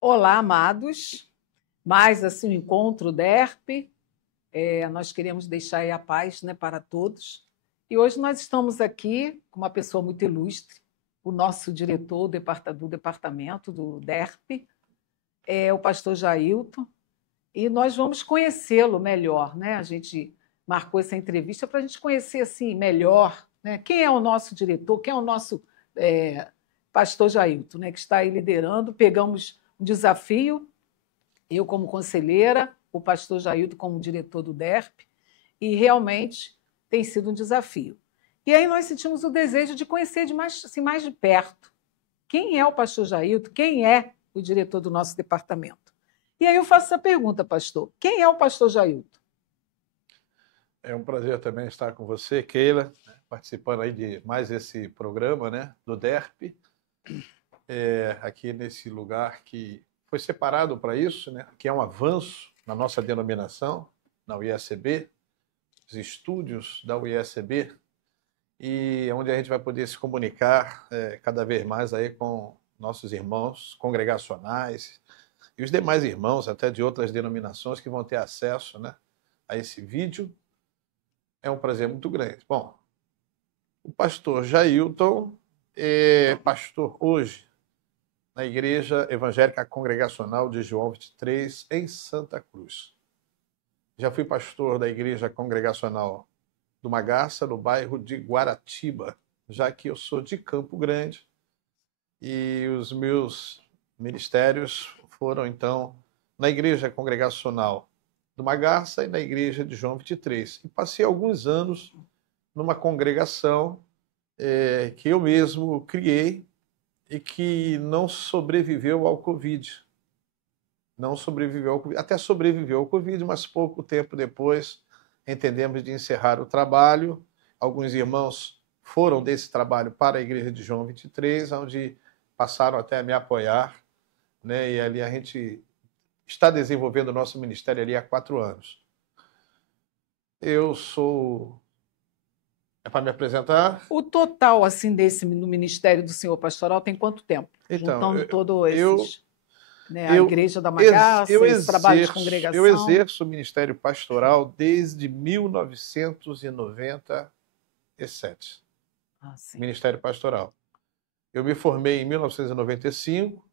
Olá, amados. Mais assim, um encontro DERP. Nós queremos deixar aí a paz, né, para todos. E hoje nós estamos aqui com uma pessoa muito ilustre, o nosso diretor do departamento do DERP, o pastor Jailton, e nós vamos conhecê-lo melhor, né? A gente marcou essa entrevista para a gente conhecer assim melhor, né? Quem é o nosso diretor, quem é o nosso é, pastor Jailton, né? Que está aí liderando. Pegamos um desafio, eu como conselheira, o pastor Jailton como diretor do DERP, e realmente tem sido um desafio. E aí nós sentimos o desejo de conhecer assim, mais de perto quem é o pastor Jailton, quem é o diretor do nosso departamento. E aí eu faço essa pergunta, pastor: quem é o pastor Jailton? É um prazer também estar com você, Keila, participando aí de mais esse programa, né, do DERP, aqui nesse lugar que foi separado para isso, né, que é um avanço na nossa denominação, na UISB, os estúdios da UISB, e onde a gente vai poder se comunicar cada vez mais aí com nossos irmãos congregacionais e os demais irmãos, até de outras denominações, que vão ter acesso, né, a esse vídeo. É um prazer muito grande. Bom, o pastor Jailton é pastor hoje na Igreja Evangélica Congregacional de João 23, em Santa Cruz. Já fui pastor da Igreja Congregacional do Magaça, no bairro de Guaratiba, já que eu sou de Campo Grande, e os meus ministérios foram, então, na Igreja Congregacional do Magaça e na Igreja de João 23. E passei alguns anos numa congregação que eu mesmo criei e que não sobreviveu ao Covid. Não sobreviveu ao Covid. Até sobreviveu ao Covid, mas pouco tempo depois entendemos de encerrar o trabalho. Alguns irmãos foram desse trabalho para a Igreja de João 23, onde passaram até a me apoiar, né? E ali a gente está desenvolvendo o nosso ministério ali há 4 anos. Eu sou... É para me apresentar? O total assim desse no ministério do senhor pastoral tem quanto tempo? Então, Juntando todos esses, né, a eu, Igreja da eu Magaça, esse trabalho de eu congregação. exerço o ministério pastoral desde 1997. Sim. Ministério pastoral. Eu me formei em 1995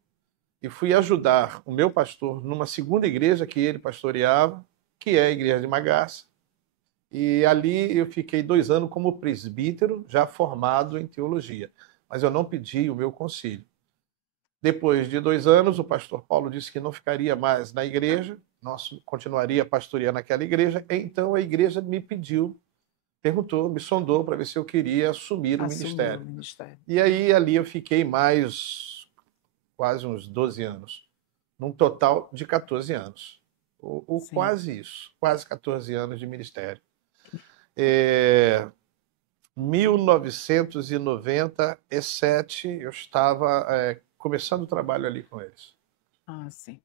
e fui ajudar o meu pastor numa segunda igreja que ele pastoreava, que é a Igreja de Magaça. E ali eu fiquei 2 anos como presbítero, já formado em teologia. Mas eu não pedi o meu concílio. Depois de 2 anos, o pastor Paulo disse que não ficaria mais na igreja, nós continuaria pastoreando aquela igreja, então a igreja me pediu, perguntou, me sondou para ver se eu queria assumir o ministério. E aí ali eu fiquei mais quase uns 12 anos, num total de 14 anos. Ou quase isso, quase 14 anos de ministério. 1997 eu estava começando o trabalho ali com eles. Sim.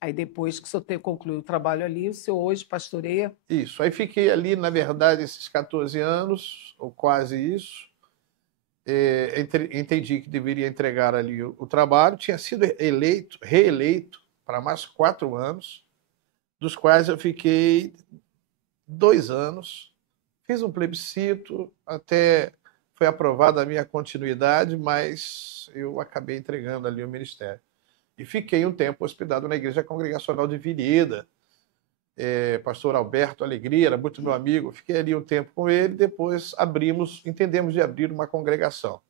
Aí depois que o senhor concluiu o trabalho ali, o senhor hoje pastoreia? Isso. Aí fiquei ali, na verdade, esses 14 anos, ou quase isso. Entendi que deveria entregar ali o trabalho. Tinha sido reeleito para mais 4 anos, dos quais eu fiquei 2 anos. Fiz um plebiscito, até foi aprovada a minha continuidade, mas eu acabei entregando ali o ministério. E fiquei um tempo hospedado na Igreja Congregacional de Vinheda. Pastor Alberto Alegria, era muito meu amigo, fiquei ali um tempo com ele, depois entendemos de abrir uma congregação.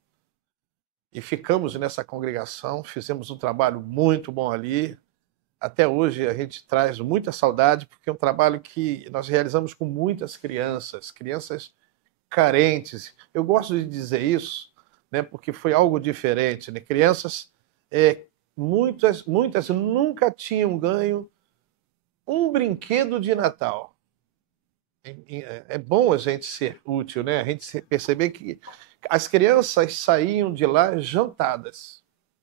E ficamos nessa congregação, fizemos um trabalho muito bom ali. Até hoje a gente traz muita saudade, porque é um trabalho que nós realizamos com muitas crianças carentes. Eu gosto de dizer isso, né, porque foi algo diferente, né? Crianças, muitas nunca tinham ganho um brinquedo de Natal. É bom a gente ser útil, né? A gente perceber que as crianças saíam de lá jantadas.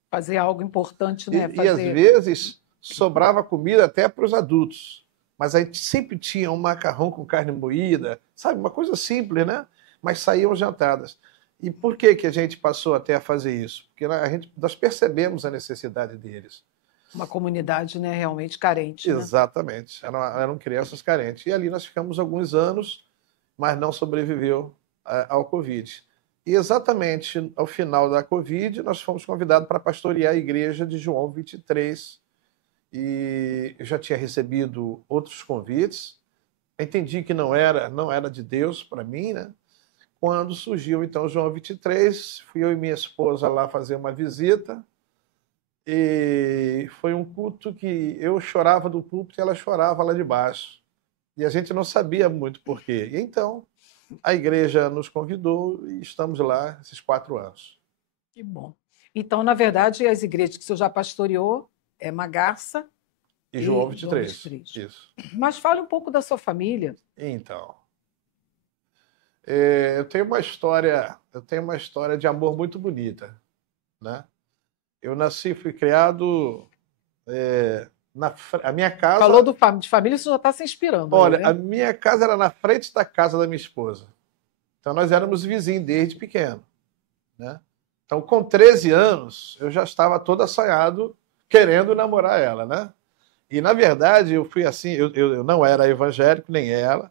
Fazer algo importante, né? E às vezes sobrava comida até para os adultos. Mas a gente sempre tinha um macarrão com carne moída, sabe? Uma coisa simples, né? Mas saíam jantadas. E por que a gente passou até a fazer isso? Porque nós percebemos a necessidade deles. Uma comunidade, né, realmente carente, né? Exatamente, eram crianças carentes. E ali nós ficamos alguns anos, mas não sobreviveu ao Covid. E exatamente ao final da Covid, nós fomos convidados para pastorear a igreja de João 23. E eu já tinha recebido outros convites, entendi que não era de Deus para mim, né? Quando surgiu então João 23, fui eu e minha esposa lá fazer uma visita, e foi um culto que eu chorava do púlpito e ela chorava lá de baixo. E a gente não sabia muito por quê. E então a igreja nos convidou e estamos lá esses 4 anos. Que bom. Então, na verdade, as igrejas que o senhor já pastoreou é Magaça E João 23. Isso. Mas fale um pouco da sua família. Então, eu tenho uma história de amor muito bonita, né? Eu nasci, fui criado a minha casa. Falou de família, você já está se inspirando. Olha, aí, né? A minha casa era na frente da casa da minha esposa. Então nós éramos vizinhos desde pequeno, né? Então com 13 anos eu já estava todo assanhado querendo namorar ela, né? E na verdade eu fui assim, eu não era evangélico nem ela.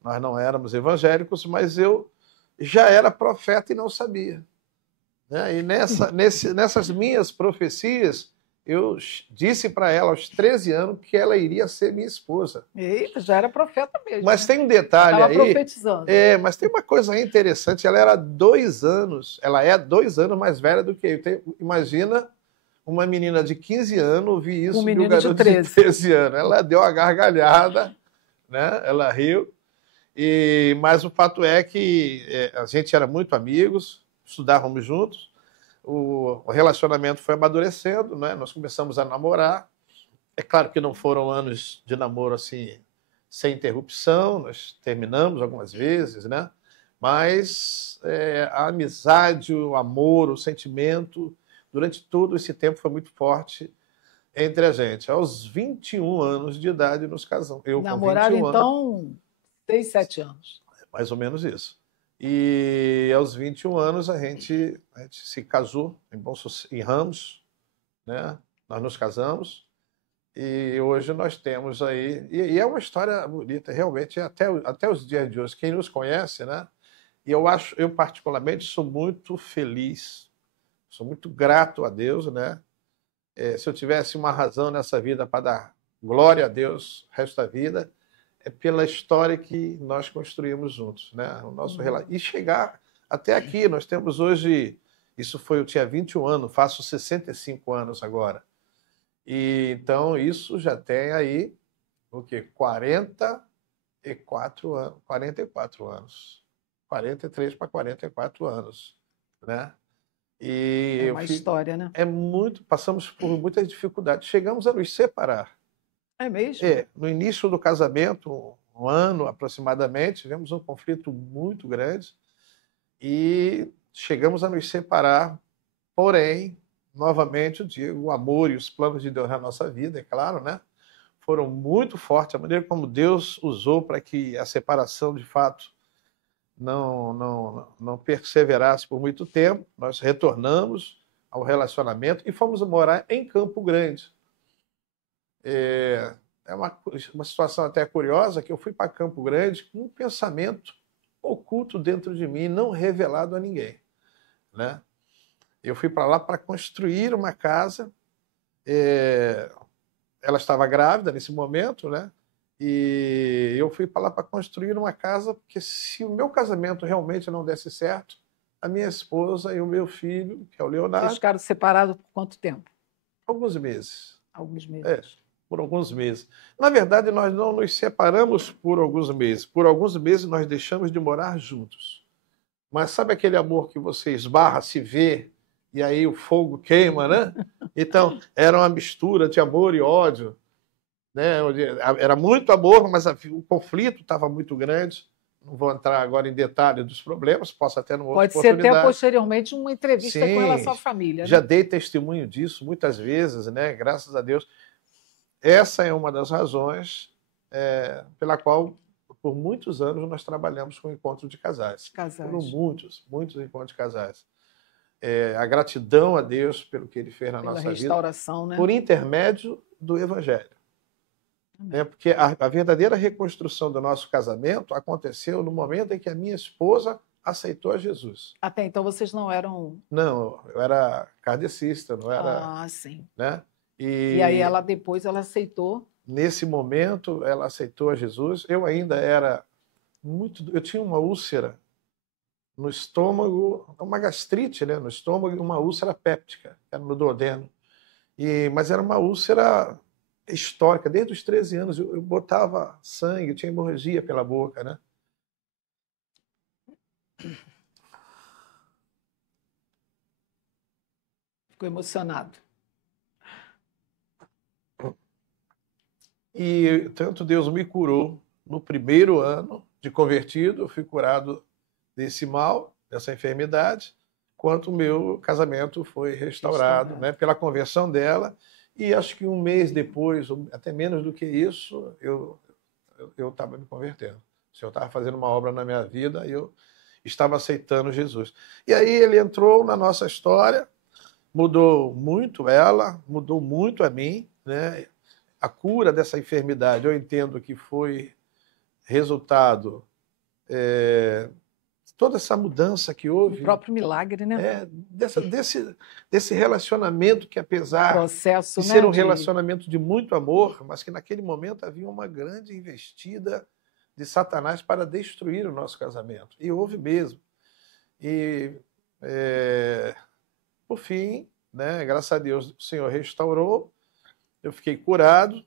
Nós não éramos evangélicos, mas eu já era profeta e não sabia. Né? E nessas minhas profecias, eu disse para ela aos 13 anos que ela iria ser minha esposa. Eita, já era profeta mesmo. Mas tem um detalhe aí. Estava profetizando. Mas tem uma coisa aí interessante. Ela é 2 anos mais velha do que eu. Imagina uma menina de 15 anos ouvir isso Um de um menino garoto de 13. de 13 anos. Ela deu uma gargalhada, né? Ela riu. Mas o fato é que a gente era muito amigos, estudávamos juntos, o relacionamento foi amadurecendo, né? Nós começamos a namorar. É claro que não foram anos de namoro assim, sem interrupção, nós terminamos algumas vezes, né? Mas a amizade, o amor, o sentimento, durante todo esse tempo foi muito forte entre a gente. Aos 21 anos de idade nos casamos. Namoraram, com 21 então, anos, 6, 7 anos. mais ou menos isso. E aos 21 anos a gente se casou em Ramos, né? Nós nos casamos e hoje nós temos aí... E é uma história bonita, realmente, até os dias de hoje. Quem nos conhece, né? E eu particularmente sou muito feliz, sou muito grato a Deus, né? Se eu tivesse uma razão nessa vida para dar glória a Deus o resto da vida, é pela história que nós construímos juntos, né? O nosso e chegar até aqui. Nós temos hoje, eu tinha 21 anos, faço 65 anos agora. E então isso já tem aí o quê? 44 anos, 44 anos. 43 para 44 anos, né? E é uma história, né? Passamos por muitas dificuldades. Chegamos a nos separar. É mesmo? No início do casamento, um ano aproximadamente, tivemos um conflito muito grande e chegamos a nos separar. Porém, novamente, eu digo, o amor e os planos de Deus na nossa vida, é claro, né? Foram muito fortes. A maneira como Deus usou para que a separação, de fato, não perseverasse por muito tempo. Nós retornamos ao relacionamento e fomos morar em Campo Grande. É uma situação até curiosa, que eu fui para Campo Grande com um pensamento oculto dentro de mim, não revelado a ninguém, né? Eu fui para lá para construir uma casa. Ela estava grávida nesse momento, né? E eu fui para lá para construir uma casa, porque se o meu casamento realmente não desse certo, a minha esposa e o meu filho, que é o Leonardo... Vocês ficaram separados por quanto tempo? Alguns meses. Alguns meses. Por alguns meses. Na verdade, nós não nos separamos por alguns meses. Por alguns meses, nós deixamos de morar juntos. Mas sabe aquele amor que você esbarra, se vê, e aí o fogo queima, né? Então, era uma mistura de amor e ódio, né? Era muito amor, mas o conflito estava muito grande. Não vou entrar agora em detalhe dos problemas, posso até numa outra oportunidade. Pode ser até posteriormente uma entrevista com relação à família. Já dei testemunho disso muitas vezes, né? Graças a Deus. Essa é uma das razões pela qual, por muitos anos, nós trabalhamos com encontro de casais. Foram muitos encontros de casais. a gratidão a Deus pelo que Ele fez na Pela nossa vida, restauração, né? por intermédio do Evangelho. Amém. Porque a verdadeira reconstrução do nosso casamento aconteceu no momento em que a minha esposa aceitou a Jesus. Até então vocês não eram... Não, eu era kardecista, não era... Ah, sim. Né? E aí ela depois ela aceitou. Nesse momento, ela aceitou a Jesus. Eu ainda era muito... Eu tinha uma úlcera no estômago, uma gastrite, né, no estômago e uma úlcera péptica, que era no duodeno. Mas era uma úlcera histórica. Desde os 13 anos eu botava sangue, eu tinha hemorragia pela boca, né? Ficou emocionado. E tanto Deus me curou no primeiro ano de convertido, eu fui curado desse mal, dessa enfermidade, quanto o meu casamento foi restaurado, né, pela conversão dela. E acho que um mês depois, ou até menos do que isso, eu estava me convertendo. O Senhor estava fazendo uma obra na minha vida e eu estava aceitando Jesus. E aí ele entrou na nossa história, mudou muito ela, mudou muito a mim, né? A cura dessa enfermidade, eu entendo que foi resultado toda essa mudança que houve. O próprio milagre, né? Desse relacionamento que, apesar processo, de né, ser um relacionamento de muito amor, mas que naquele momento havia uma grande investida de Satanás para destruir o nosso casamento. E houve mesmo. E, por fim, né, graças a Deus, o Senhor restaurou, eu fiquei curado,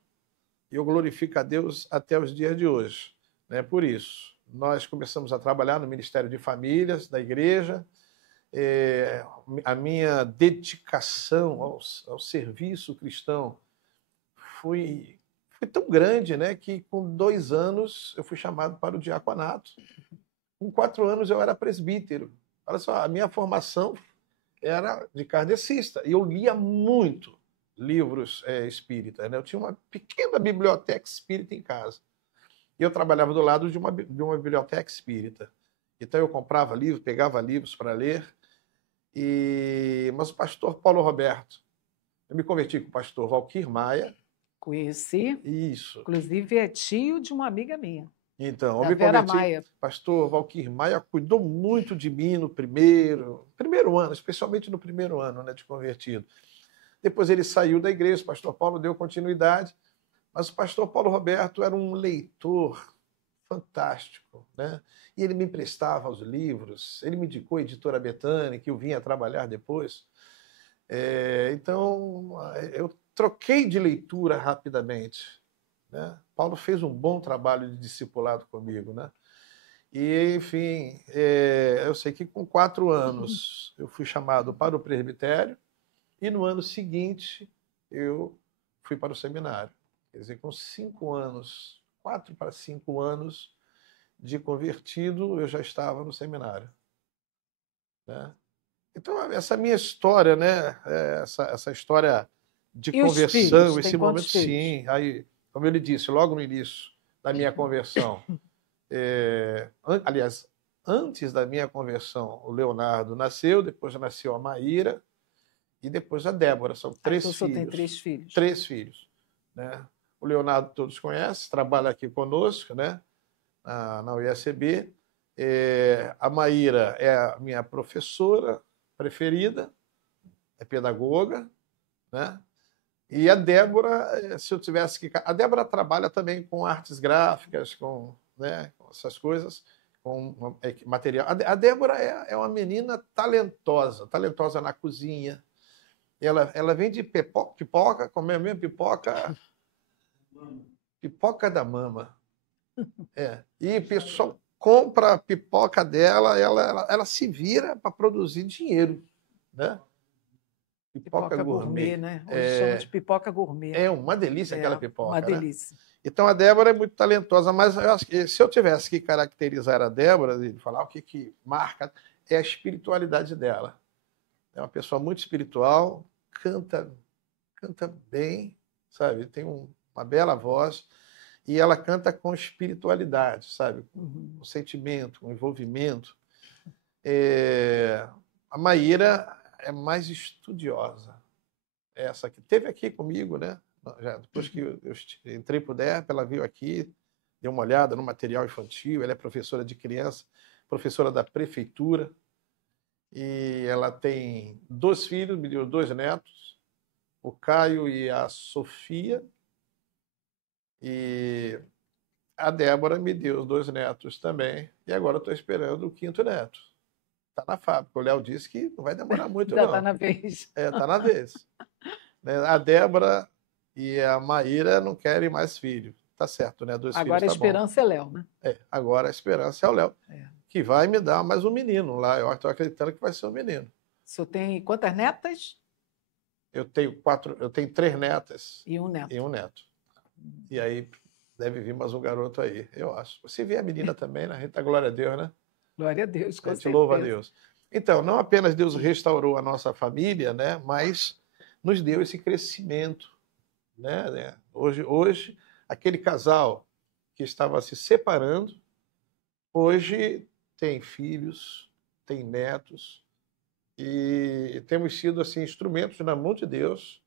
e eu glorifico a Deus até os dias de hoje. Né? Por isso, nós começamos a trabalhar no Ministério de Famílias da igreja. A minha dedicação ao serviço cristão foi tão grande, né, que com 2 anos eu fui chamado para o diaconato. Com 4 anos eu era presbítero. Olha só, a minha formação era de kardecista e eu lia muito livros espíritas, né? Eu tinha uma pequena biblioteca espírita em casa. E eu trabalhava do lado de uma biblioteca espírita. Então eu comprava livros, pegava livros para ler. Mas o pastor Paulo Roberto, eu me converti com o pastor Valquir Maia. Conheci. Isso. Inclusive é tio de uma amiga minha. Então, da eu me Vera converti. Maia. Pastor Valquir Maia cuidou muito de mim no primeiro ano, especialmente no primeiro ano, né, de convertido. Depois ele saiu da igreja, o pastor Paulo deu continuidade, mas o pastor Paulo Roberto era um leitor fantástico, né? E ele me emprestava os livros, ele me indicou a editora Betânia, que eu vinha trabalhar depois. Então, eu troquei de leitura rapidamente. Né? Paulo fez um bom trabalho de discipulado comigo. Né? E, enfim, eu sei que com 4 anos eu fui chamado para o presbitério e no ano seguinte eu fui para o seminário. Quer dizer, com 5 anos, 4 para 5 anos de convertido, eu já estava no seminário. Né? Então, essa minha história, né? Essa história de conversão, esse momento, sim. Aí, como ele disse, logo no início da minha conversão, aliás, antes da minha conversão, o Leonardo nasceu, depois nasceu a Maíra e depois a Débora. São 3 filhos. Você tem 3 filhos. 3 filhos. Né? O Leonardo todos conhecem, trabalha aqui conosco, né? Na UESB. A Maíra é a minha professora preferida, é pedagoga, né? E a Débora, se eu tivesse que... A Débora trabalha também com artes gráficas, com, né, com essas coisas, com material. A Débora é uma menina talentosa na cozinha. Ela vende pipoca, como é a minha pipoca? Pipoca da mama. E o pessoal compra a pipoca dela, ela se vira para produzir dinheiro. Né? Pipoca gourmet, né? Hoje chama de pipoca gourmet. É uma delícia aquela pipoca. Uma delícia. Né? Então a Débora é muito talentosa, mas eu acho que se eu tivesse que caracterizar a Débora e falar o que marca, é a espiritualidade dela. É uma pessoa muito espiritual, canta bem, sabe? Tem uma bela voz. E ela canta com espiritualidade, sabe? Com sentimento, com envolvimento. A Maíra é mais estudiosa. Essa que teve aqui comigo, né? Já depois que eu entrei para o DERP, ela veio aqui, deu uma olhada no material infantil. Ela é professora de criança, professora da prefeitura, e ela tem 2 filhos, me deu 2 netos, o Caio e a Sofia, e a Débora me deu os 2 netos também, e agora estou esperando o 5º neto. Está na fábrica. O Léo disse que não vai demorar muito, Já não. está na vez. Está na vez. A Débora e a Maíra não querem mais filho. Tá certo, né? 2 Agora filhos a tá bom. esperança é Léo, né? Agora a esperança é o Léo, que vai me dar mais um menino lá. Eu estou acreditando que vai ser um menino. O senhor tem quantas netas? Eu tenho 3 netas. E um neto. E um neto. E aí deve vir mais um garoto aí, eu acho. Se vier a menina também, né? A gente dá glória a Deus, né? Glória a Deus, com certeza. Louva a Deus. Então, não apenas Deus restaurou a nossa família, né? Mas nos deu esse crescimento, né? Hoje, aquele casal que estava se separando, hoje tem filhos, tem netos, e temos sido assim instrumentos na mão de Deus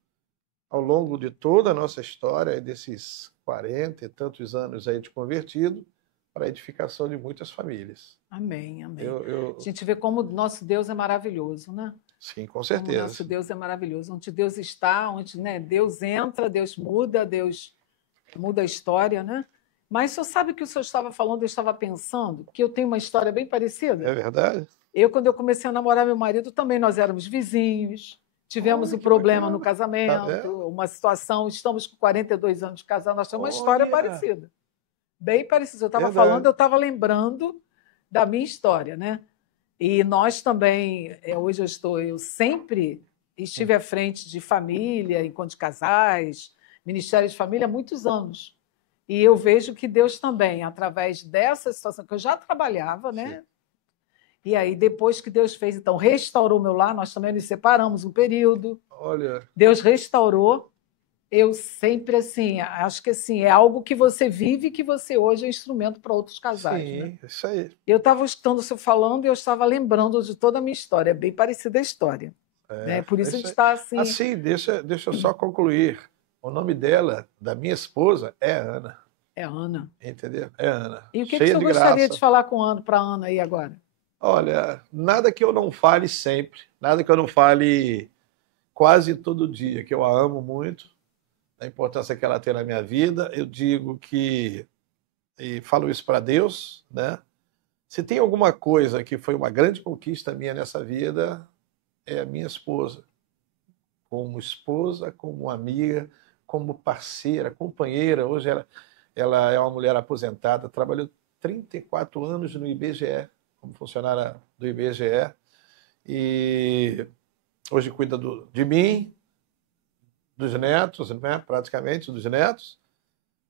ao longo de toda a nossa história, desses 40 e tantos anos aí de convertido, para a edificação de muitas famílias. Amém, amém. A gente vê como o nosso Deus é maravilhoso, né? Sim, com certeza. Como o nosso Deus é maravilhoso. Onde Deus está, onde, né, Deus entra, Deus muda a história, né? Mas o senhor sabe que o senhor estava falando, eu estava pensando, que eu tenho uma história bem parecida. É verdade? Quando eu comecei a namorar meu marido, também nós éramos vizinhos, tivemos um problema no casamento, uma situação, estamos com 42 anos de casado, nós temos uma história parecida. Bem parecida. Eu estava falando, eu estava lembrando da minha história, né? E nós também, hoje eu sempre estive à frente de família, encontro de casais, Ministério de Família há muitos anos. E eu vejo que Deus também, através dessa situação que eu já trabalhava, né? Sim. E aí, depois que Deus fez, então, restaurou meu lar, nós também nos separamos um período. Olha. Deus restaurou. Eu sempre, assim, acho que assim, é algo que você vive e que você hoje é instrumento para outros casais. Sim, né? Isso aí. Eu estava escutando o senhor falando e eu estava lembrando de toda a minha história. É bem parecida a história. Né? Por isso a gente está assim... Assim, deixa eu só concluir. O nome dela, da minha esposa, é Ana. É Ana. Entendeu? É Ana. E o que o senhor gostaria de falar para a Ana aí agora? Olha, nada que eu não fale sempre, nada que eu não fale quase todo dia, que eu a amo muito, a importância que ela tem na minha vida. Eu digo que, e falo isso para Deus, né? Se tem alguma coisa que foi uma grande conquista minha nessa vida, é a minha esposa. Como amiga, como parceira, companheira. Hoje ela é uma mulher aposentada, trabalhou 34 anos no IBGE, como funcionária do IBGE, e hoje cuida de mim, dos netos, né? Praticamente dos netos,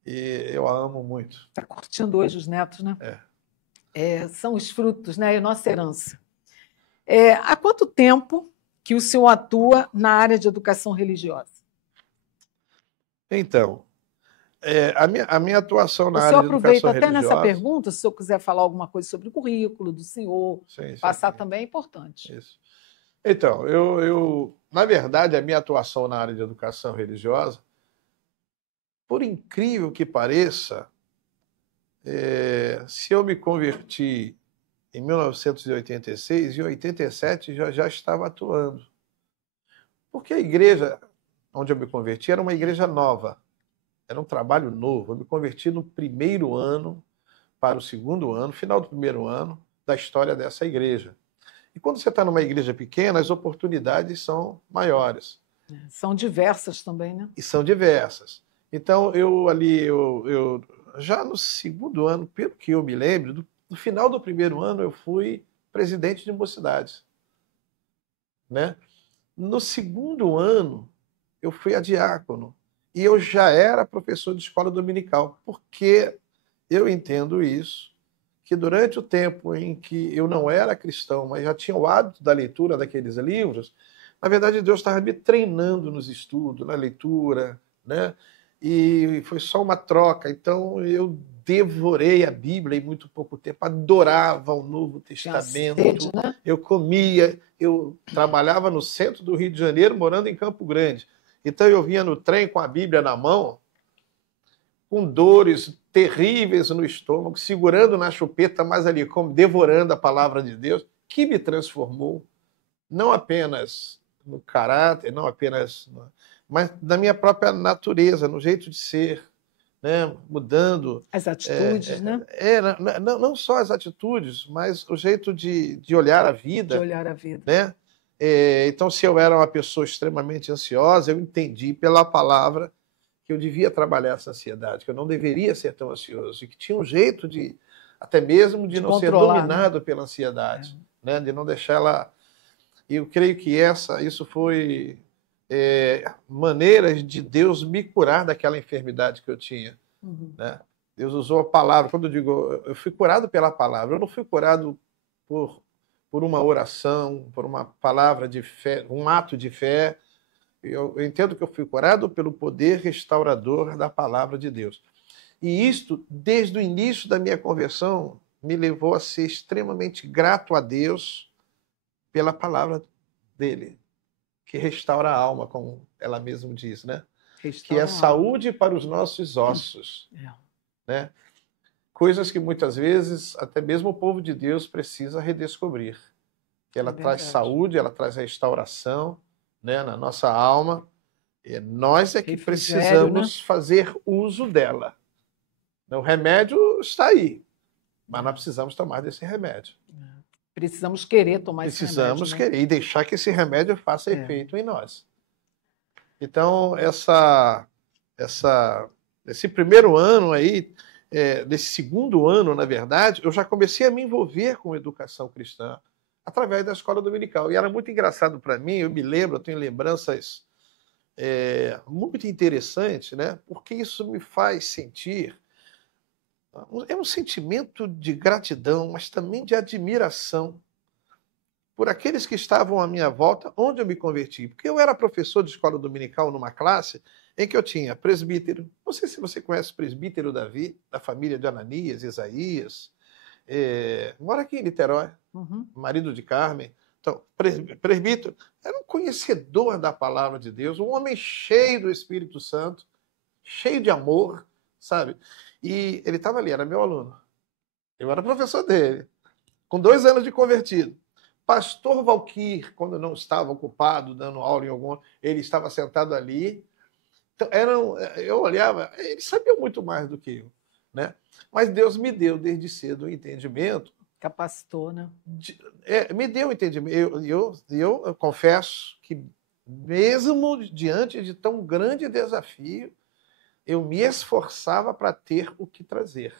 e eu a amo muito. Está curtindo hoje os netos, né? São os frutos, né? A nossa herança. Há quanto tempo que o senhor atua na área de educação religiosa? Então, a minha atuação na área de educação religiosa... O senhor aproveita até nessa pergunta, se o senhor quiser falar alguma coisa sobre o currículo do senhor, passar também é importante. Isso. Então, na verdade, a minha atuação na área de educação religiosa, por incrível que pareça, se eu me converti em 1986, em 87 já estava atuando. Porque a igreja onde eu me converti era uma igreja nova, era um trabalho novo. Eu me converti no primeiro ano para o segundo ano, final do primeiro ano da história dessa igreja. E quando você está numa igreja pequena, as oportunidades são maiores. São diversas também, né? E são diversas. Então, eu já no segundo ano, pelo que eu me lembro, no final do primeiro ano, eu fui presidente de mocidades. Né? No segundo ano, eu fui a diácono. E eu já era professor de escola dominical, porque eu entendo isso, que durante o tempo em que eu não era cristão, mas já tinha o hábito da leitura daqueles livros, na verdade Deus estava me treinando nos estudos, na leitura, né? E foi só uma troca. Então eu devorei a Bíblia em muito pouco tempo, adorava o Novo Testamento, sede, né? eu comia, eu trabalhava no centro do Rio de Janeiro, morando em Campo Grande. Então eu vinha no trem com a Bíblia na mão, com dores terríveis no estômago, segurando na chupeta, mas ali como devorando a palavra de Deus, que me transformou, não apenas no caráter, não apenas, mas na minha própria natureza, no jeito de ser, né? Mudando as atitudes, né? Não só as atitudes, mas o jeito de olhar a vida. De olhar a vida. Né? Então, se eu era uma pessoa extremamente ansiosa, eu entendi pela palavra que eu devia trabalhar essa ansiedade, que eu não deveria ser tão ansioso, e que tinha um jeito de, até mesmo, de não ser dominado, né? Pela ansiedade, né? De não deixar ela... E eu creio que isso foi maneiras de Deus me curar daquela enfermidade que eu tinha. Uhum. Né? Deus usou a palavra. Quando eu digo, eu fui curado pela palavra, eu não fui curado por uma oração, por uma palavra de fé, um ato de fé. Eu entendo que eu fui curado pelo poder restaurador da palavra de Deus. E isto, desde o início da minha conversão, me levou a ser extremamente grato a Deus pela palavra dele, que restaura a alma, como ela mesma diz, né? Que é saúde para os nossos ossos. Né? Coisas que muitas vezes até mesmo o povo de Deus precisa redescobrir. Que ela traz saúde, ela traz restauração, né, na nossa alma. E nós é que precisamos, né, fazer uso dela. O remédio está aí, mas nós precisamos tomar desse remédio. Precisamos querer tomar esse remédio. Precisamos querer, né? E deixar que esse remédio faça efeito em nós. Então, esse primeiro ano aí, nesse segundo ano, na verdade, eu já comecei a me envolver com educação cristã através da escola dominical. E era muito engraçado para mim, eu me lembro, eu tenho lembranças muito interessantes, né? Porque isso me faz sentir... É um sentimento de gratidão, mas também de admiração por aqueles que estavam à minha volta, onde eu me converti. Porque eu era professor de escola dominical numa classe em que eu tinha presbítero, não sei se você conhece o presbítero Davi, da família de Ananias, Isaías, mora aqui em Niterói, marido de Carmen. Então, presbítero era um conhecedor da palavra de Deus, um homem cheio do Espírito Santo, cheio de amor, sabe? E ele estava ali, era meu aluno. Eu era professor dele, com 2 anos de convertido. Pastor Valquir, quando não estava ocupado, dando aula em algum... Ele estava sentado ali. Então, eu olhava, eles sabiam muito mais do que eu, né? Mas Deus me deu desde cedo o entendimento. Capacitou, né? Me deu o entendimento. Eu confesso que, mesmo diante de tão grande desafio, eu me esforçava para ter o que trazer,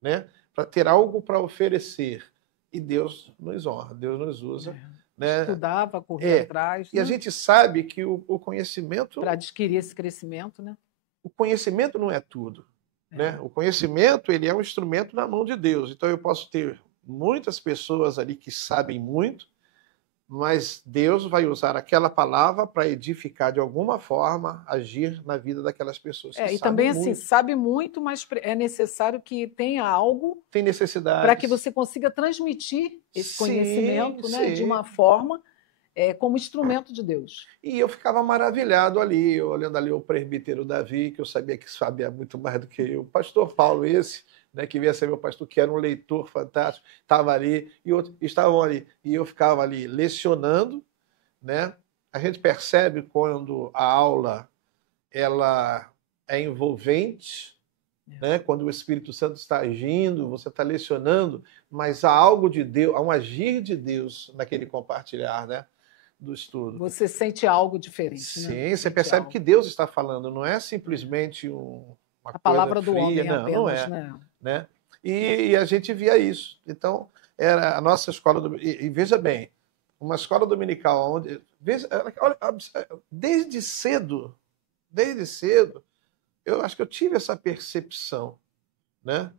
né? Para ter algo para oferecer. E Deus nos honra, Deus nos usa. Né? Estudava, corria atrás. E a gente sabe que o conhecimento... Para adquirir esse crescimento, né? O conhecimento não é tudo. Né? O conhecimento, ele é um instrumento na mão de Deus. Então eu posso ter muitas pessoas ali que sabem muito, mas Deus vai usar aquela palavra para edificar de alguma forma, agir na vida daquelas pessoas que sabem muito. E também, assim, sabe muito, mas é necessário que tenha algo... Tem necessidade. Para que você consiga transmitir esse conhecimento, né, de uma forma como instrumento de Deus. E eu ficava maravilhado ali, olhando ali o presbítero Davi, que eu sabia que sabia muito mais do que eu. O pastor Paulo esse... Né, que vinha ser meu pastor, que era um leitor fantástico, estava ali, e outros estavam ali, e eu ficava ali lecionando, né? A gente percebe quando a aula ela é envolvente, né? Quando o Espírito Santo está agindo, você está lecionando, mas há algo de Deus, há um agir de Deus naquele compartilhar, né, do estudo. Você sente algo diferente. Sim, né? Você percebe que Deus está falando, não é simplesmente uma palavra coisa fria, do homem não, apenas, não é. Né? E a gente via isso. Então, era a nossa escola... E veja bem, uma escola dominical onde... olha, desde cedo, eu acho que eu tive essa percepção, né,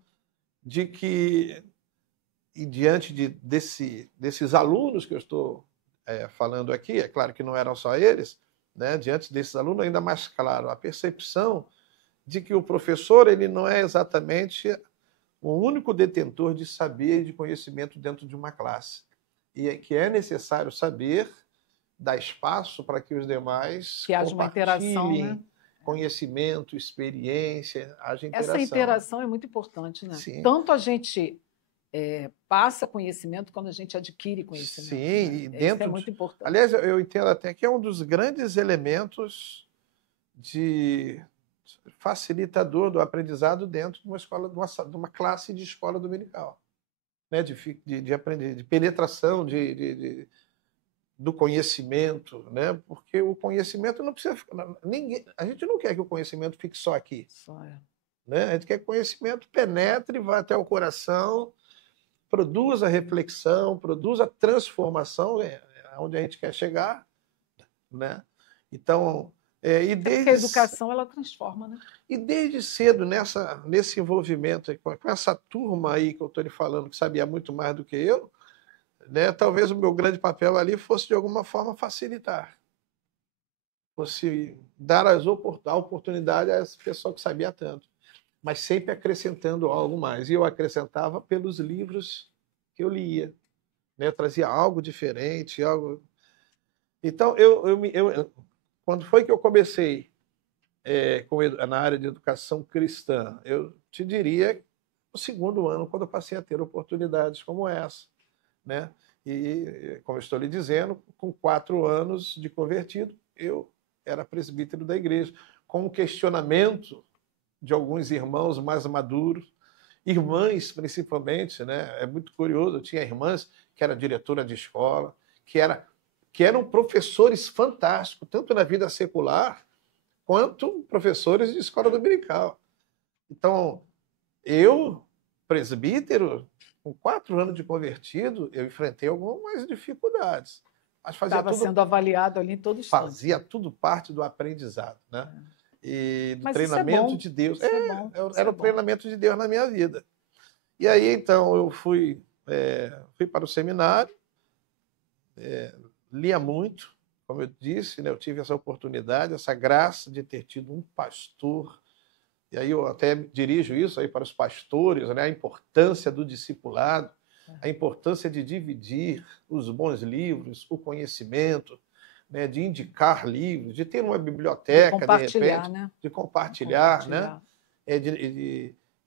de que, e diante desses alunos que eu estou falando aqui, é claro que não eram só eles, né, diante desses alunos, ainda mais claro, a percepção de que o professor ele não é exatamente o único detentor de saber e de conhecimento dentro de uma classe. E é que é necessário saber dar espaço para que os demais Que haja uma interação, né? Conhecimento, experiência, haja interação. Essa interação é muito importante, né? Sim. Tanto a gente passa conhecimento quando a gente adquire conhecimento. Sim, né? e dentro Isso é muito importante. Aliás, eu entendo até que é um dos grandes elementos de facilitador do aprendizado dentro de uma escola, de uma classe de escola dominical, né? De aprender, de penetração do conhecimento, né? Porque o conhecimento não precisa a gente não quer que o conhecimento fique só aqui, né? A gente quer que o conhecimento penetre, vá até o coração, produza reflexão, produza transformação, onde a gente quer chegar, né? Então, porque a educação ela transforma, né? E desde cedo nesse envolvimento com essa turma aí que eu estou lhe falando, que sabia muito mais do que eu, né? Talvez o meu grande papel ali fosse de alguma forma facilitar, fosse dar a oportunidade a essa pessoa que sabia tanto, mas sempre acrescentando algo mais. E eu acrescentava pelos livros que eu lia, né? Eu trazia algo diferente, algo. Então quando foi que eu comecei na área de educação cristã? Eu te diria no segundo ano, quando eu passei a ter oportunidades como essa, né? E, como eu estou lhe dizendo, com 4 anos de convertido, eu era presbítero da igreja, com um questionamento de alguns irmãos mais maduros, irmãs principalmente, né? É muito curioso, eu tinha irmãs que eram diretora de escola, que eram professores fantásticos, tanto na vida secular, quanto professores de escola dominical. Então, eu, presbítero, com 4 anos de convertido, eu enfrentei algumas dificuldades. Mas estava sendo avaliado ali em todo instante. Fazia tudo parte do aprendizado, né? E do mas treinamento de Deus. Era o treinamento de Deus na minha vida. E aí, então, eu fui para o seminário, lia muito, como eu disse, né? Eu tive essa oportunidade, essa graça de ter tido um pastor. E aí eu até dirijo isso aí para os pastores, né? A importância do discipulado, a importância de dividir os bons livros, o conhecimento, né? De indicar livros, de ter uma biblioteca, de repente, né? de compartilhar, né?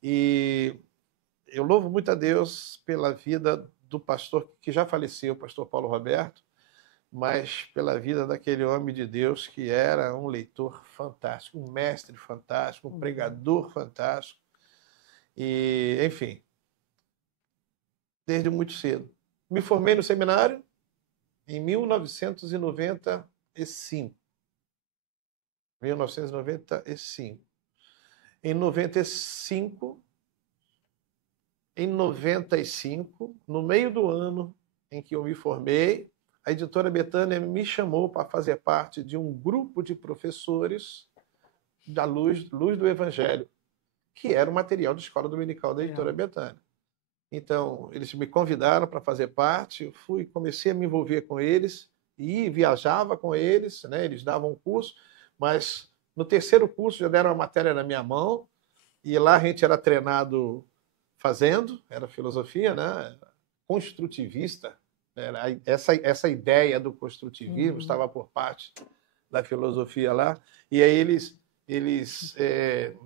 E eu louvo muito a Deus pela vida do pastor que já faleceu, o pastor Paulo Roberto, mas pela vida daquele homem de Deus que era um leitor fantástico, um mestre fantástico, um pregador fantástico. E, enfim, desde muito cedo. Me formei no seminário em 1995. Em 95, no meio do ano em que eu me formei, a editora Betânia me chamou para fazer parte de um grupo de professores da Luz do Evangelho, que era o material de escola dominical da editora Betânia. Então, eles me convidaram para fazer parte, eu comecei a me envolver com eles e viajava com eles, né? Eles davam um curso, mas no terceiro curso já deram a matéria na minha mão e lá a gente era treinado fazendo, era filosofia, né? Construtivista. Essa ideia do construtivismo estava por parte da filosofia lá, e aí eles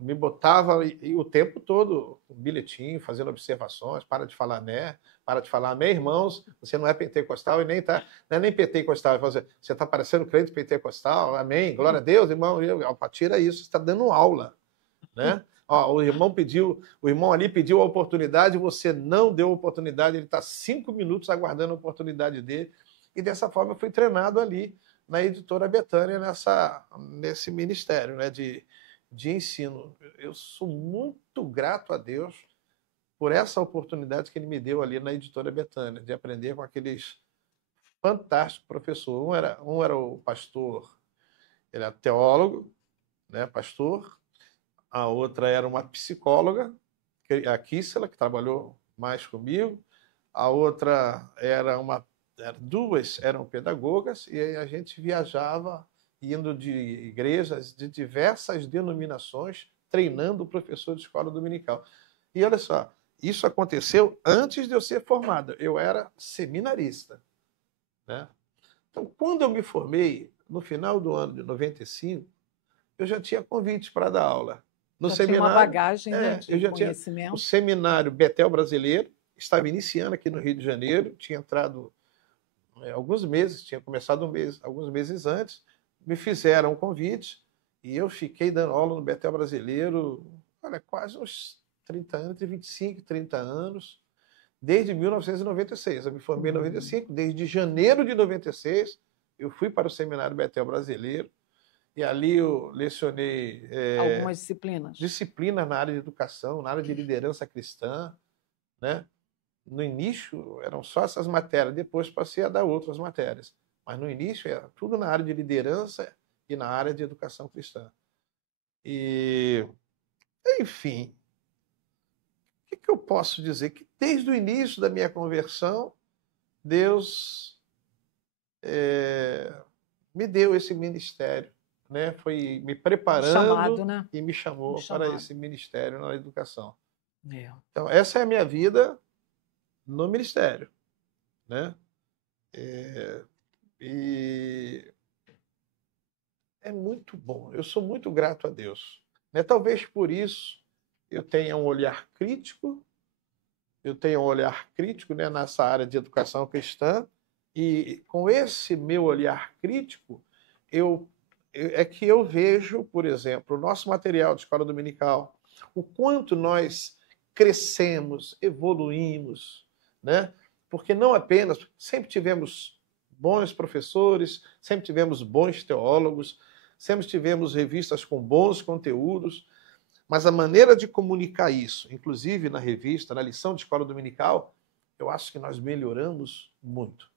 me botavam o tempo todo um bilhetinho, fazendo observações, para de falar né, para de falar amém, irmãos, você não é pentecostal e nem não é nem pentecostal, você está parecendo crente pentecostal, amém, glória a Deus, irmão, tira isso, você está dando aula, né? O irmão ali pediu a oportunidade, você não deu a oportunidade, ele está 5 minutos aguardando a oportunidade dele. E dessa forma eu fui treinado ali na editora Betânia, nesse ministério, né, de ensino. Eu sou muito grato a Deus por essa oportunidade que ele me deu ali na editora Betânia, de aprender com aqueles fantásticos professores. Um era o pastor, ele era teólogo, né, pastor. A outra era uma psicóloga, a Kíssela, que trabalhou mais comigo. A outra duas eram pedagogas, e aí a gente viajava indo de igrejas de diversas denominações treinando o professor de escola dominical. E olha só, isso aconteceu antes de eu ser formado. Eu era seminarista, né? Então, quando eu me formei, no final do ano de 95, eu já tinha convites para dar aula. No Já tinha uma seminário, bagagem, né, eu de já tinha o conhecimento. seminário Betel Brasileiro, estava iniciando aqui no Rio de Janeiro, tinha entrado alguns meses, tinha começado alguns meses antes, me fizeram um convite e eu fiquei dando aula no Betel Brasileiro, olha, quase uns 30 anos, entre 25 e 30 anos, desde 1996. Eu me formei em 95, desde janeiro de 96, eu fui para o Seminário Betel Brasileiro, e ali eu lecionei Algumas disciplinas. disciplinas na área de educação, na área de liderança cristã, né? No início eram só essas matérias, depois passei a dar outras matérias. Mas no início era tudo na área de liderança e na área de educação cristã. E, enfim, o que eu posso dizer? Que desde o início da minha conversão, Deus me deu esse ministério, né? Foi me preparando Chamado, né? e me chamou para esse ministério na educação. Então, essa é a minha vida no ministério, né? E é muito bom. Eu sou muito grato a Deus, né? Talvez por isso eu tenha um olhar crítico, né, nessa área de educação cristã, e com esse meu olhar crítico, é que eu vejo, por exemplo, o nosso material de escola dominical, o quanto nós crescemos, evoluímos, né? Porque não apenas, sempre tivemos bons professores, sempre tivemos bons teólogos, sempre tivemos revistas com bons conteúdos, mas a maneira de comunicar isso, inclusive na revista, na lição de escola dominical, eu acho que nós melhoramos muito.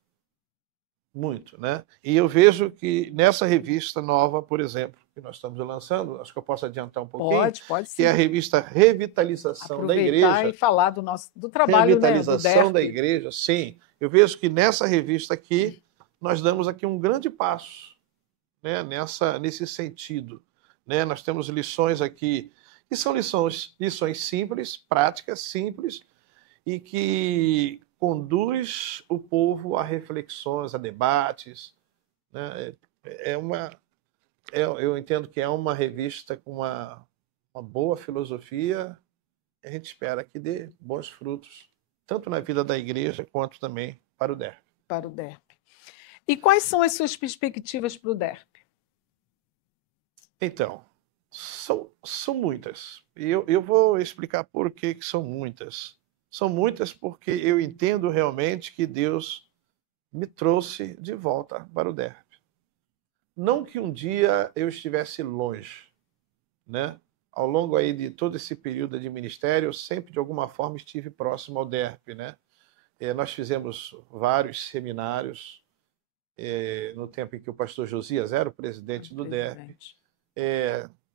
Muito, né? E eu vejo que nessa revista nova, por exemplo, que nós estamos lançando, acho que eu posso adiantar um pouquinho, Pode sim. que é a revista Revitalização da Igreja. Aproveitar e falar do trabalho, Revitalização, né, da Igreja, sim. Eu vejo que nessa revista aqui, nós damos aqui um grande passo, né, nesse sentido, né? Nós temos lições aqui, que são lições simples, práticas, simples, e que conduz o povo a reflexões, a debates, né? Eu entendo que é uma revista com uma boa filosofia, e a gente espera que dê bons frutos, tanto na vida da igreja quanto também para o DERP. Para o DERP. E quais são as suas perspectivas para o DERP? Então, são muitas. E eu vou explicar por que são muitas. São muitas porque eu entendo realmente que Deus me trouxe de volta para o DERP. Não que um dia eu estivesse longe, né? Ao longo aí de todo esse período de ministério, eu sempre, de alguma forma, estive próximo ao DERP, né? Nós fizemos vários seminários no tempo em que o pastor Josias era o presidente do DERP.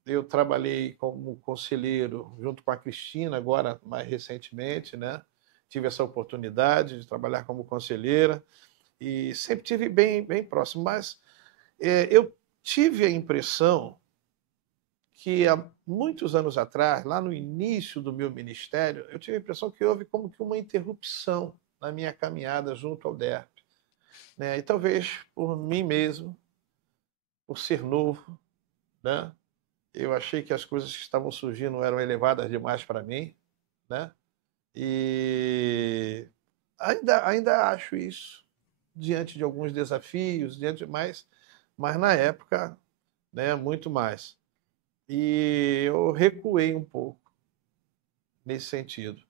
Eu trabalhei como conselheiro junto com a Cristina, agora mais recentemente, né? Tive essa oportunidade de trabalhar como conselheira e sempre tive bem próximo. Mas eu tive a impressão que há muitos anos atrás, lá no início do meu ministério, eu tive a impressão que houve como que uma interrupção na minha caminhada junto ao DERP, né? E talvez por mim mesmo, por ser novo, né? Eu achei que as coisas que estavam surgindo eram elevadas demais para mim, né? E ainda acho isso, diante de alguns desafios, mas na época, né, muito mais. E eu recuei um pouco nesse sentido.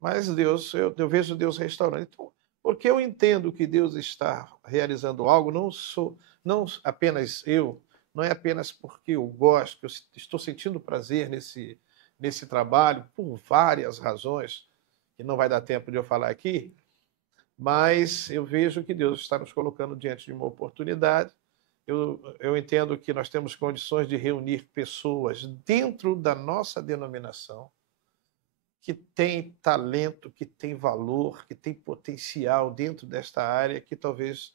Mas eu vejo Deus restaurando. Então, porque eu entendo que Deus está realizando algo, não apenas eu, não é apenas porque eu gosto, que eu estou sentindo prazer nesse trabalho, por várias razões, que não vai dar tempo de eu falar aqui, mas eu vejo que Deus está nos colocando diante de uma oportunidade. Eu entendo que nós temos condições de reunir pessoas dentro da nossa denominação que tem talento, que tem valor, que tem potencial dentro desta área que talvez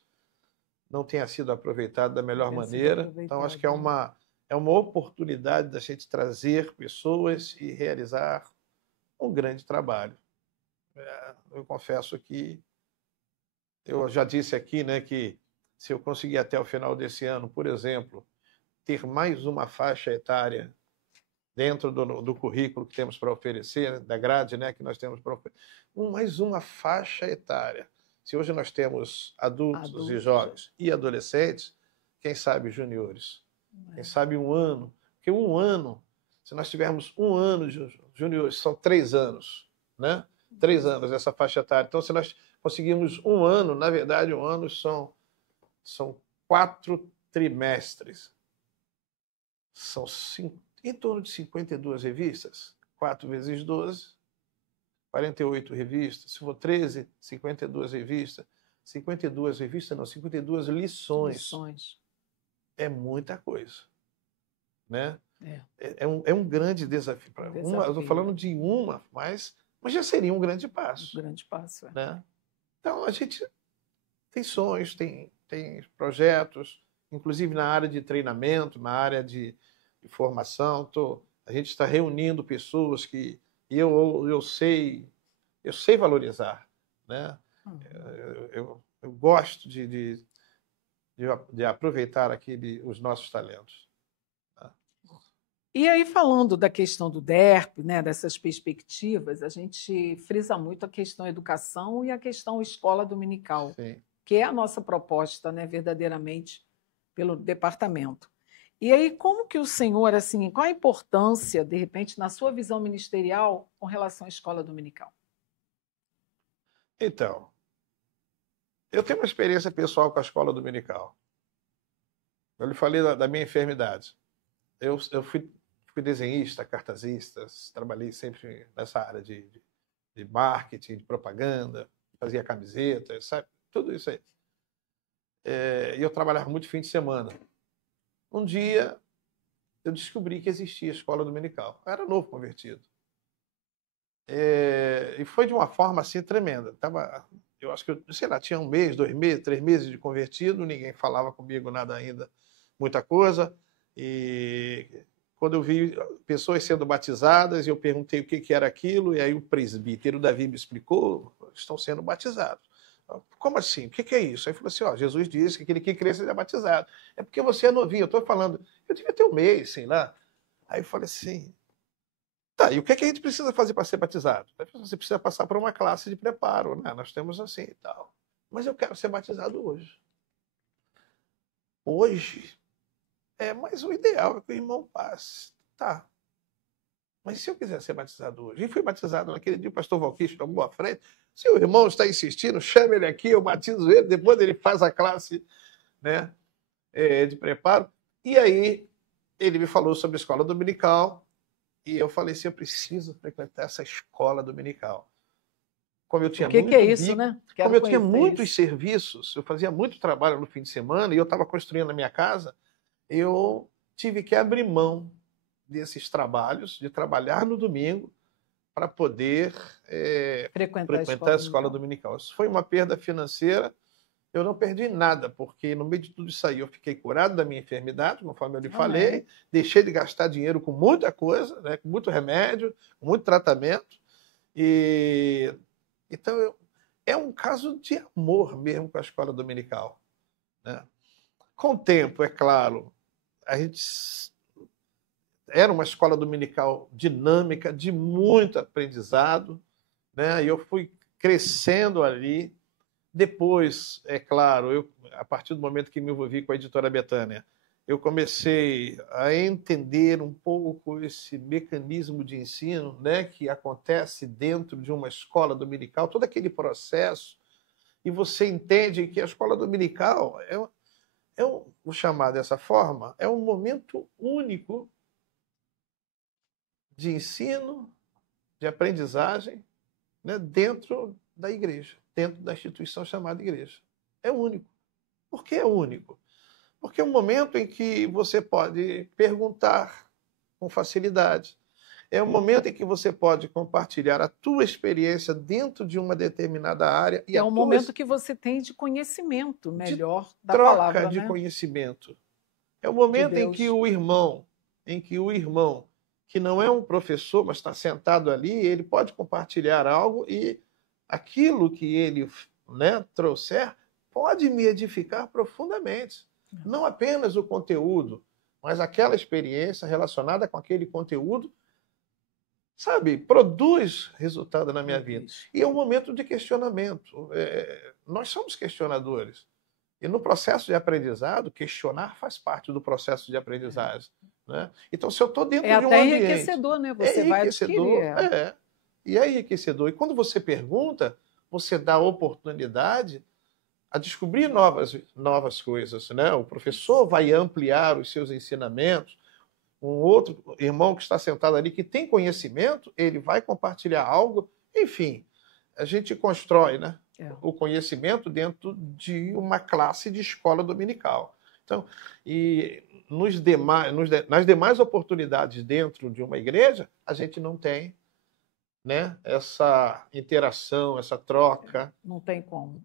não tenha sido aproveitado da melhor maneira. Então, acho que é é uma oportunidade da gente trazer pessoas e realizar um grande trabalho. Eu confesso que eu já disse aqui, né, que se eu conseguir até o final desse ano, por exemplo, ter mais uma faixa etária dentro do currículo que temos para oferecer, da grade, né, que nós temos para oferecer, mais uma faixa etária. Se hoje nós temos adultos e jovens e adolescentes, quem sabe juniores, quem sabe um ano, porque um ano, se nós tivermos um ano de juniores, são 3 anos, né? 3 anos essa faixa etária. Então, se nós conseguirmos um ano, na verdade, um ano são 4 trimestres. São em torno de 52 revistas, 4 vezes 12, 48 revistas. Se for 13, 52 revistas. 52 revistas, não, 52 lições. É muita coisa, né? É um grande desafio. Eu estou falando de uma, mas já seria um grande passo. Um grande passo, né? Então, a gente tem sonhos, tem projetos, inclusive na área de treinamento, na área de formação. A gente está reunindo pessoas que eu sei valorizar, né? Eu gosto de aproveitar os nossos talentos. E aí, falando da questão do DERP, né, dessas perspectivas, a gente frisa muito a questão educação e a questão escola dominical, Sim. que é a nossa proposta, né, verdadeiramente, pelo departamento. E aí, como que o senhor, assim, qual a importância, de repente, na sua visão ministerial, com relação à escola dominical? Então, eu tenho uma experiência pessoal com a escola dominical. Eu lhe falei da minha enfermidade. Eu fui desenhista, cartazista, trabalhei sempre nessa área de marketing, de propaganda, fazia camiseta, sabe? Tudo isso aí. E eu trabalhava muito fim de semana. Um dia, eu descobri que existia escola dominical. Eu era novo convertido. E foi de uma forma assim tremenda. Eu acho que, sei lá, tinha 1 mês, 2 meses, 3 meses de convertido, ninguém falava comigo nada ainda, muita coisa. E quando eu vi pessoas sendo batizadas, eu perguntei o que era aquilo, e aí o presbítero Davi me explicou: estão sendo batizados. Como assim? O que é isso? Aí falou assim: Jesus disse que aquele que crê seja batizado. É porque você é novinho. Eu estou falando, eu devia ter 1 mês, sei lá. Aí eu falei assim: tá, e o que a gente precisa fazer para ser batizado? Você precisa passar por uma classe de preparo, né? Nós temos assim e tal. Mas eu quero ser batizado hoje. Hoje? Mas o ideal é que o irmão passe. Tá. Mas se eu quiser ser batizado hoje, e fui batizado naquele dia, o pastor Valquírio tomou à frente, se o irmão está insistindo, chame ele aqui, eu batizo ele, depois ele faz a classe, né, de preparo. E aí ele me falou sobre a escola dominical, e eu falei assim: eu preciso frequentar essa escola dominical. Como eu tinha muito é isso, né? Como eu tinha muitos serviços, eu fazia muito trabalho no fim de semana, e eu estava construindo a minha casa, eu tive que abrir mão desses trabalhos, de trabalhar no domingo, para poder frequentar a escola dominical. Isso foi uma perda financeira. Eu não perdi nada, porque no meio de tudo isso aí eu fiquei curado da minha enfermidade, conforme eu lhe falei, deixei de gastar dinheiro com muita coisa, né, com muito remédio, com muito tratamento. Então, é um caso de amor mesmo com a escola dominical, né? Com o tempo, é claro, era uma escola dominical dinâmica, de muito aprendizado, né? E eu fui crescendo ali. Depois, é claro, a partir do momento que me envolvi com a editora Betânia, eu comecei a entender um pouco esse mecanismo de ensino, né, que acontece dentro de uma escola dominical, todo aquele processo, e você entende que a escola dominical vou chamar dessa forma, é um momento único de ensino, de aprendizagem, né, dentro da igreja, dentro da instituição chamada igreja. É único. Por que é único? Porque é um momento em que você pode perguntar com facilidade. É um momento em que você pode compartilhar a tua experiência dentro de uma determinada área. É um momento que você tem de conhecimento melhor da troca palavra, de né? conhecimento. É o momento de em que Deus. o irmão, que não é um professor, mas está sentado ali, ele pode compartilhar algo e aquilo que ele, né, trouxer pode me edificar profundamente. Não apenas o conteúdo, mas aquela experiência relacionada com aquele conteúdo, sabe, produz resultado na minha vida. Produz. E é um momento de questionamento. Nós somos questionadores. E no processo de aprendizado, questionar faz parte do processo de aprendizagem. Né? Então, se eu estou dentro É de um até ambiente. enriquecedor, né? É Você vai adquirir. enriquecedor, é. E é enriquecedor. E quando você pergunta, você dá oportunidade a descobrir novas coisas. Né? O professor vai ampliar os seus ensinamentos. Um outro irmão que está sentado ali, que tem conhecimento, ele vai compartilhar algo. Enfim, a gente constrói, né? O conhecimento dentro de uma classe de escola dominical. Então, e nas demais oportunidades dentro de uma igreja, a gente não tem, né, essa interação, essa troca. Não tem como.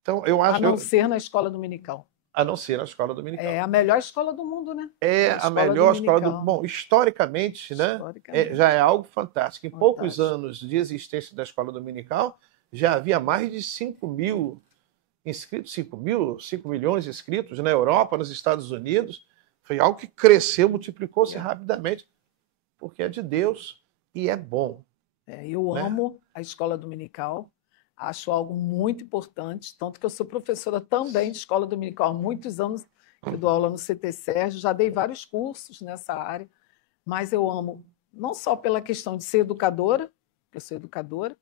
Então, eu acho, a não ser na escola dominical. A não ser na escola dominical. É a melhor escola do mundo, né? É a melhor escola do mundo. Bom, historicamente, né, Historicamente. já é algo fantástico. Em poucos anos de existência da escola dominical, já havia mais de 5 mil inscritos, 5 milhões de inscritos na Europa, nos Estados Unidos. Foi algo que cresceu, multiplicou-se rapidamente, porque é de Deus e é bom. Eu amo a escola dominical, acho algo muito importante, tanto que eu sou professora também de escola dominical há muitos anos, que eu dou aula no CT Sérgio, já dei vários cursos nessa área, mas eu amo não só pela questão de ser educadora, que eu sou educadora,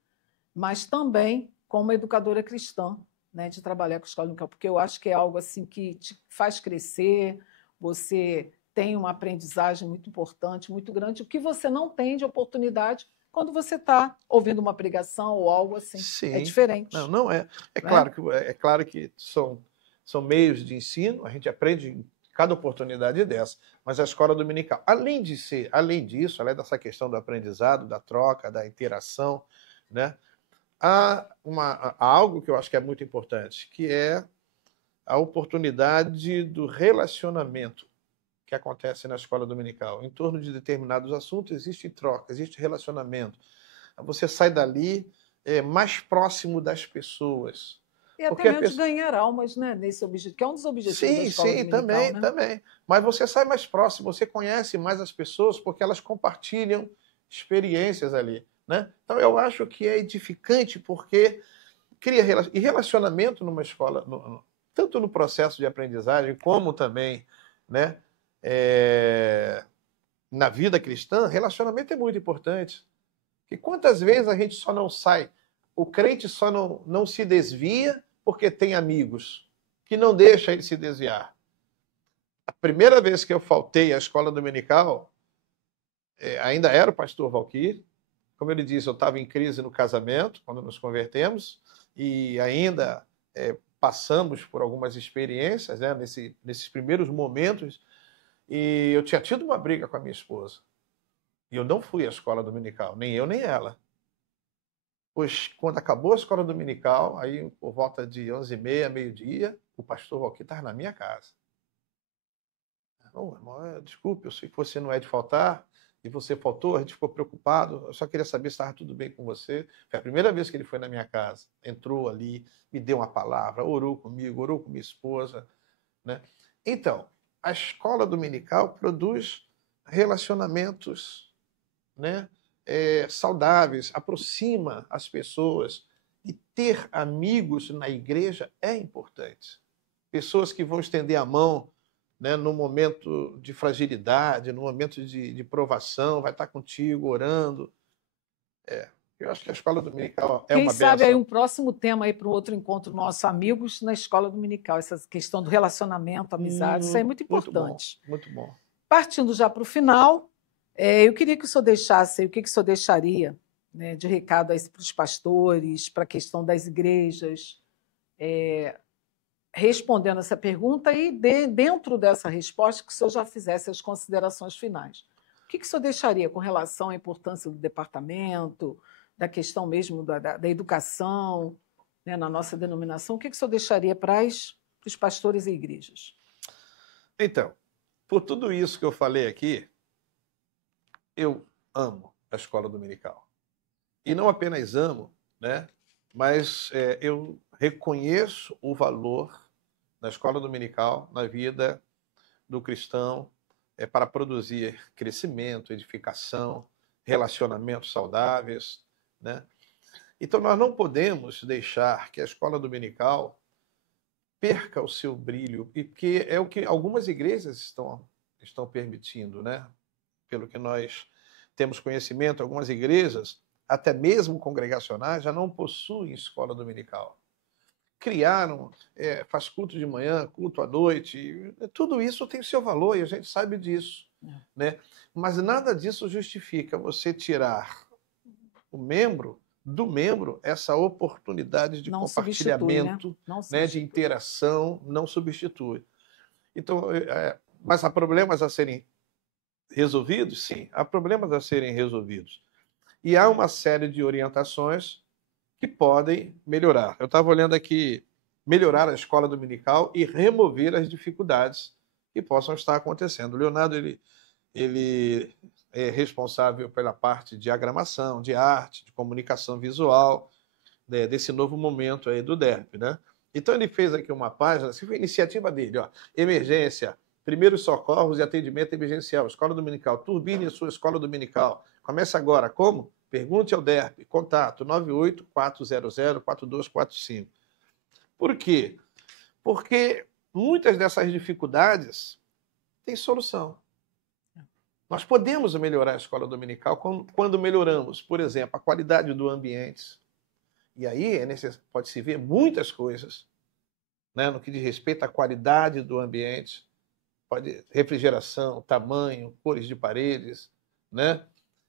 mas também como educadora cristã, né, de trabalhar com a escola dominical, porque eu acho que é algo assim que te faz crescer, você tem uma aprendizagem muito importante, muito grande, o que você não tem de oportunidade quando você está ouvindo uma pregação ou algo assim. Sim. É diferente. Não é. Claro que são meios de ensino, a gente aprende em cada oportunidade dessa, mas a escola dominical, além disso, além dessa questão do aprendizado, da troca, da interação, né, há algo que eu acho que é muito importante, que é a oportunidade do relacionamento que acontece na escola dominical. Em torno de determinados assuntos existe troca, existe relacionamento. Você sai dali mais próximo das pessoas. E até mesmo de ganhar almas, né, nesse objetivo, que é um dos objetivos da escola dominical. Sim, também. Mas você sai mais próximo, você conhece mais as pessoas porque elas compartilham experiências ali. Né? Então, eu acho que é edificante porque cria relacionamento numa escola, tanto no processo de aprendizagem como também, né, na vida cristã, relacionamento é muito importante. E quantas vezes a gente só não sai, o crente só não se desvia porque tem amigos, que não deixa ele se desviar. A primeira vez que eu faltei à escola dominical, ainda era o pastor Valquir. Como ele disse, eu estava em crise no casamento, quando nos convertemos, e ainda passamos por algumas experiências, né, nesses primeiros momentos, e eu tinha tido uma briga com a minha esposa. E eu não fui à escola dominical, nem eu nem ela. Pois, quando acabou a escola dominical, aí por volta de 11h30, meio-dia, o pastor Valquir estava na minha casa. Não, irmão, desculpe, eu sei que você não é de faltar, e você faltou, a gente ficou preocupado, eu só queria saber se estava tudo bem com você. Foi a primeira vez que ele foi na minha casa, entrou ali, me deu uma palavra, orou comigo, orou com minha esposa. Né? Então, a escola dominical produz relacionamentos, né, saudáveis, aproxima as pessoas, e ter amigos na igreja é importante. Pessoas que vão estender a mão, né, no momento de fragilidade, no momento de provação, vai estar contigo orando. Eu acho que a escola dominical é uma bênção. Quem sabe aí um próximo tema aí para um outro encontro nosso, amigos na escola dominical, essa questão do relacionamento, amizade, isso aí é muito importante. Muito bom. Partindo já para o final, eu queria que o senhor deixasse, o que o senhor deixaria, né, de recado para os pastores, para a questão das igrejas, respondendo essa pergunta e, dentro dessa resposta, que o senhor já fizesse as considerações finais. O que o senhor deixaria com relação à importância do departamento, da questão mesmo da educação, né, na nossa denominação? O que o senhor deixaria para os pastores e igrejas? Então, por tudo isso que eu falei aqui, eu amo a escola dominical. E não apenas amo, né? Mas eu reconheço o valor da escola dominical na vida do cristão para produzir crescimento, edificação, relacionamentos saudáveis, né? Então nós não podemos deixar que a escola dominical perca o seu brilho, e que é o que algumas igrejas estão permitindo, né? Pelo que nós temos conhecimento, algumas igrejas, até mesmo congregacionais, já não possuem escola dominical. Criaram, faz culto de manhã, culto à noite, tudo isso tem o seu valor e a gente sabe disso, né? Mas nada disso justifica você tirar o membro do membro essa oportunidade de Não compartilhamento, né, de interação, não substitui. Então, mas há problemas a serem resolvidos? Sim, há problemas a serem resolvidos. E há uma série de orientações que podem melhorar. Eu estava olhando aqui, melhorar a escola dominical e remover as dificuldades que possam estar acontecendo. O Leonardo, ele é responsável pela parte de diagramação, de arte, de comunicação visual, né, desse novo momento aí do DERP, né? Então ele fez aqui uma página, assim, foi iniciativa dele, ó, emergência, primeiros socorros e atendimento emergencial, escola dominical, turbine sua escola dominical. Começa agora, como? Pergunte ao DERP, contato 984004245. Por quê? Porque muitas dessas dificuldades têm solução. Nós podemos melhorar a escola dominical quando melhoramos, por exemplo, a qualidade do ambiente. E aí pode-se ver muitas coisas, né, no que diz respeito à qualidade do ambiente. Refrigeração, tamanho, cores de paredes, né?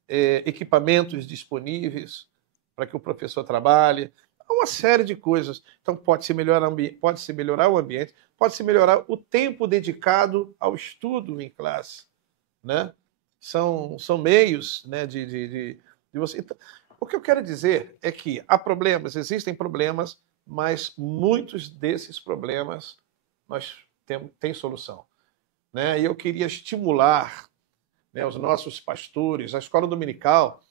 Equipamentos disponíveis para que o professor trabalhe. Há uma série de coisas. Então, pode-se melhorar o ambiente, pode-se melhorar o tempo dedicado ao estudo em classe, né? São meios, né, de você. Então, o que eu quero dizer é que há problemas, existem problemas, mas muitos desses problemas têm solução, né? E eu queria estimular, né, os nossos pastores. A escola dominical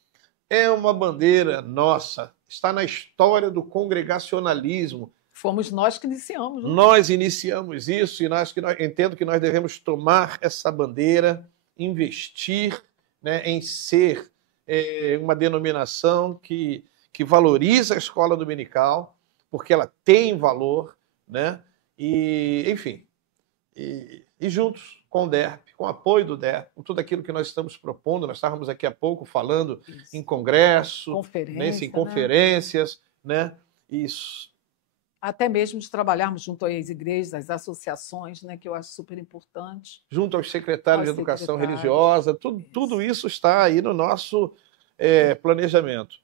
é uma bandeira nossa, está na história do congregacionalismo. Fomos nós que iniciamos. Não? Nós iniciamos isso e entendo que nós devemos tomar essa bandeira, investir, né, em ser uma denominação que valoriza a escola dominical, porque ela tem valor, né? E, enfim, e juntos com o DERP, com o apoio do DERP, com tudo aquilo que nós estamos propondo. Nós estávamos aqui há pouco falando em congresso, em conferências, né? Isso. Até mesmo de trabalharmos junto às igrejas, às associações, né, que eu acho super importante. Junto aos secretários de educação religiosa, tudo isso está aí no nosso planejamento.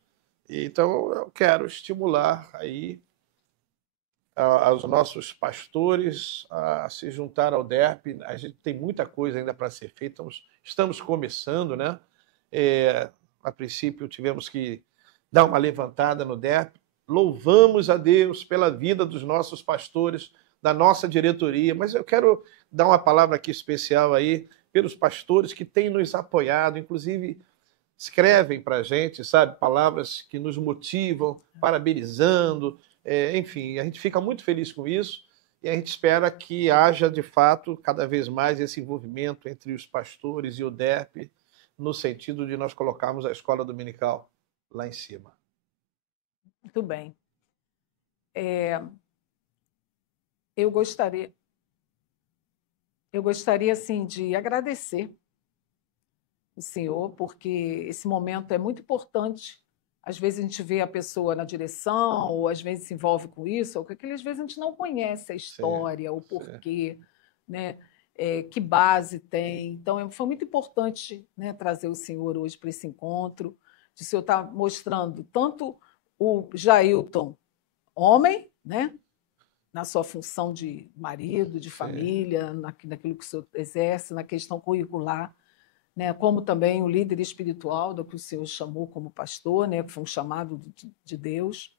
Então, eu quero estimular aí aos nossos pastores a se juntar ao DERP. A gente tem muita coisa ainda para ser feita, estamos começando, né? A princípio, tivemos que dar uma levantada no DERP. Louvamos a Deus pela vida dos nossos pastores, da nossa diretoria, mas eu quero dar uma palavra aqui especial aí pelos pastores que têm nos apoiado, inclusive escrevem para a gente, sabe, palavras que nos motivam, parabenizando, enfim, a gente fica muito feliz com isso e a gente espera que haja, de fato, cada vez mais esse envolvimento entre os pastores e o DERP, no sentido de nós colocarmos a escola dominical lá em cima. Muito bem. Eu gostaria assim, de agradecer o senhor, porque esse momento é muito importante. Às vezes a gente vê a pessoa na direção, ou às vezes se envolve com isso, ou que às vezes a gente não conhece a história, o porquê, né? Que base tem. Então, foi muito importante, né, trazer o senhor hoje para esse encontro, de o senhor estar mostrando tanto o Jailton, homem, né, na sua função de marido, de família, naquilo que o senhor exerce, na questão curricular, né, como também o líder espiritual do que o senhor chamou como pastor, né, que foi um chamado de Deus.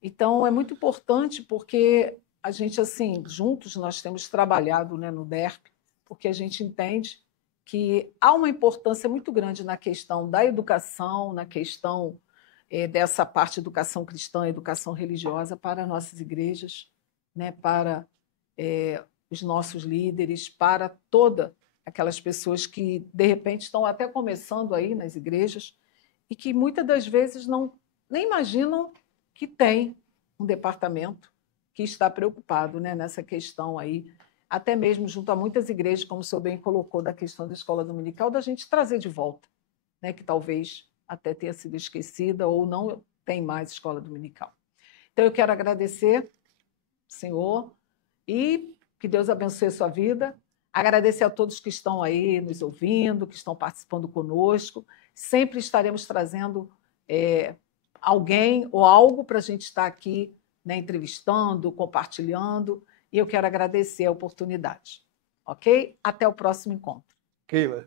Então, é muito importante porque a gente, assim, juntos nós temos trabalhado, né, no DERP, porque a gente entende que há uma importância muito grande na questão da educação, na questão dessa parte de educação cristã, educação religiosa para nossas igrejas, né, para os nossos líderes, para todas aquelas pessoas que, de repente, estão até começando aí nas igrejas e que muitas das vezes nem imaginam que tem um departamento que está preocupado, né, nessa questão aí, até mesmo junto a muitas igrejas, como o senhor bem colocou, da questão da escola dominical, da gente trazer de volta, né, que talvez até tenha sido esquecida ou não tem mais escola dominical. Então, eu quero agradecer, senhor, e que Deus abençoe a sua vida. Agradecer a todos que estão aí nos ouvindo, que estão participando conosco. Sempre estaremos trazendo alguém ou algo para a gente estar aqui, né, entrevistando, compartilhando. E eu quero agradecer a oportunidade. Ok? Até o próximo encontro. Keila.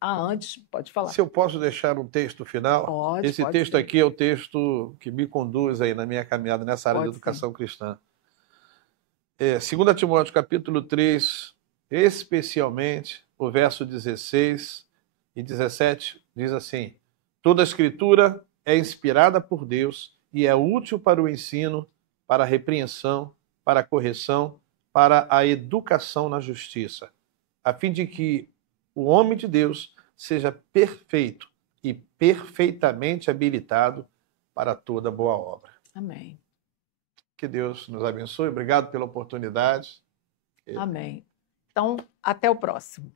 Antes, pode falar. Se eu posso deixar um texto final? Pode. Esse texto aqui é o texto que me conduz aí na minha caminhada nessa área de educação cristã. 2 Timóteo capítulo 3, especialmente o verso 16 e 17, diz assim: toda a escritura é inspirada por Deus e é útil para o ensino, para a repreensão, para a correção, para a educação na justiça, a fim de que o homem de Deus seja perfeito e perfeitamente habilitado para toda boa obra. Amém. Que Deus nos abençoe. Obrigado pela oportunidade. Amém. Então, até o próximo.